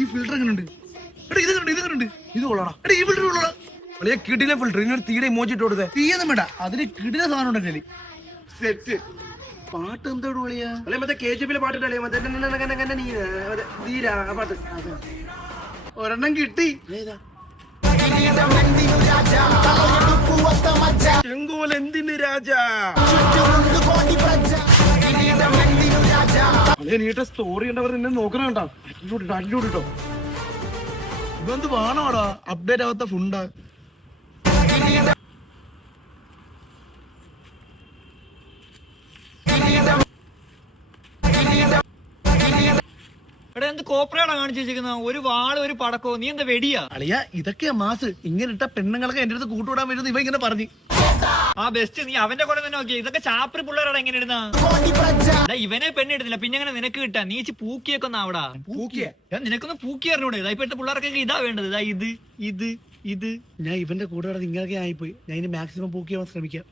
ഈ ഫിൽറ്റർ എങ്ങനെയുണ്ട്? ഇത് കൊള്ളാടാ. ഈ ഫിൽറ്റർ കൊള്ളാടാ. വലിയ കിടിലൻ ഫിൽറ്റർ. ഇനി ഒരു തീരെ ഇമോജിട്ട് കൊടുത്തേ. തീയൊന്നും വേണ്ട, അതിന് കിടില സാധനം ഉണ്ടെങ്കിൽ സെറ്റ്. പാട്ട് എന്തോട് വിളിയാ? അല്ലെ മറ്റേ KGF പാട്ടിട്ടല്ലേ മറ്റേ പാട്ട്. ഒരെണ്ണം കിട്ടി. ചെങ്കോൽ എന്തിന് രാജാ? നീട്ട സ്റ്റോറി ഉണ്ടവർ നിന്നെ നോക്കണ കണ്ടാ. അടിലോട്ടോ ഇതെന്ത് വേണോടാ? അപ്ഡേറ്റ് ആവാത്ത ഫുണ്ടാ. എന്ത് കോപ്പറേടാ കാണിച്ചു വെച്ചിരിക്കുന്ന? ഒരു വാള് ഒരു പടക്കോ, നീ എന്താ വെടിയാ? അളിയ ഇതൊക്കെയാ മാസ്. ഇങ്ങനെ ഇട്ട പെണ്ണുങ്ങളൊക്കെ എന്റെ അടുത്ത് കൂട്ടുവിടാൻ വരുന്നത് ഇവ ഇങ്ങനെ പറഞ്ഞു. ആ ബെസ്റ്റ്, നീ അവന്റെ കൂടെ തന്നെ നോക്കിയ. ഇതൊക്കെ ചാപ്പറി പിള്ളേരാടാ എങ്ങനെ ഇടുന്ന? ഇവനെ പെണ്ണിടുന്നില്ല, പിന്നെ എങ്ങനെ നിനക്ക് കിട്ടാ? നീ പൂക്കിയൊക്കെ ഒന്ന് ആവടാ. നിനക്കൊന്ന് പൂക്കി അറിഞ്ഞൂടെ? ഇപ്പോഴത്തെ പിള്ളേർക്കൊക്കെ ഇതാ വേണ്ടത്. ഇത് ഇത് ഇത് ഞാൻ ഇവന്റെ കൂടെ കിടന്ന് ഇങ്ങനെയൊക്കെ ആയിപ്പോയി. ഞാൻ ഇനി മാക്സിമം പൂക്കി ആവാൻ ശ്രമിക്കാം.